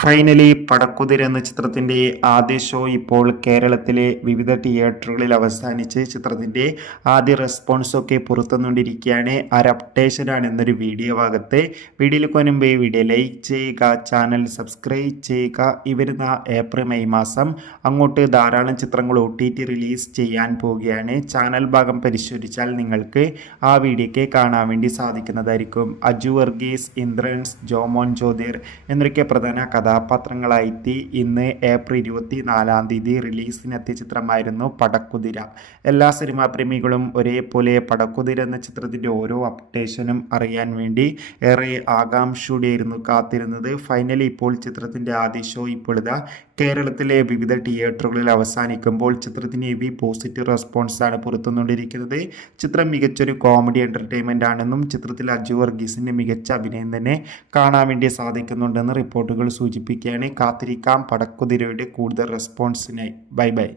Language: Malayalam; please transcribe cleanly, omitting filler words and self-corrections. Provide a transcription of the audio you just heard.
ഫൈനലി പടക്കുതിര എന്ന ചിത്രത്തിന്റെ ആദ്യ ഷോ ഇപ്പോൾ കേരളത്തിലെ വിവിധ തിയേറ്ററുകളിൽ അവസാനിച്ച് ചിത്രത്തിന്റെ ആദ്യ റെസ്പോൺസ് ഒക്കെ പുറത്തുകൊണ്ടിരിക്കുകയാണ്. ഒരു അപ്ഡേഷനാണ് എന്നൊരു വീഡിയോ ഭാഗത്ത്. വീഡിയോയിൽ മുൻപ് വീഡിയോ ലൈക്ക് ചെയ്യുക, ചാനൽ സബ്സ്ക്രൈബ് ചെയ്യുക. ഈ വരുന്ന ഏപ്രിൽ മെയ് മാസം അങ്ങോട്ട് ധാരാളം ചിത്രങ്ങൾ OTT റിലീസ് ചെയ്യാൻ പോവുകയാണ്. ചാനൽ ഭാഗം പരിശോധിച്ചാൽ നിങ്ങൾക്ക് ആ വീഡിയോയ്ക്ക് കാണാൻ വേണ്ടി സാധിക്കുന്നതായിരിക്കും. അജു വർഗീസ്, ഇന്ദ്രൻസ്, ജോമോൻ ജ്യോതിർ എന്നൊക്കെ പ്രധാന കഥാപാത്രങ്ങളായിട്ട് ഇന്ന് ഏപ്രിൽ 24 റിലീസിനെത്തിയ ചിത്രമായിരുന്നു പടക്കുതിര. എല്ലാ സിനിമാ പ്രേമികളും ഒരേപോലെ പടക്കുതിര എന്ന ചിത്രത്തിൻ്റെ ഓരോ അപ്ഡേഷനും അറിയാൻ വേണ്ടി ഏറെ ആകാംക്ഷയോടെയായിരുന്നു കാത്തിരുന്നത്. ഫൈനലി ഇപ്പോൾ ചിത്രത്തിൻ്റെ ആദ്യ ഷോ ഇപ്പോൾ ഇതാ കേരളത്തിലെ വിവിധ തിയേറ്ററുകളിൽ അവസാനിക്കുമ്പോൾ ചിത്രത്തിന് ഹെവി പോസിറ്റീവ് റെസ്പോൺസാണ് പുറത്തുകൊണ്ടിരിക്കുന്നത്. ചിത്രം മികച്ചൊരു കോമഡി എൻ്റർടൈൻമെൻ്റ് ആണെന്നും ചിത്രത്തിൽ അജു വർഗീസിൻ്റെ മികച്ച അഭിനയം തന്നെ കാണാൻ വേണ്ടി സാധിക്കുന്നുണ്ടെന്ന് റിപ്പോർട്ടുകൾ സൂചിപ്പിക്കുകയാണ്. കാത്തിരിക്കാം പടക്കുതിരയുടെ കൂടുതൽ റെസ്പോൺസിനായി. Bye bye.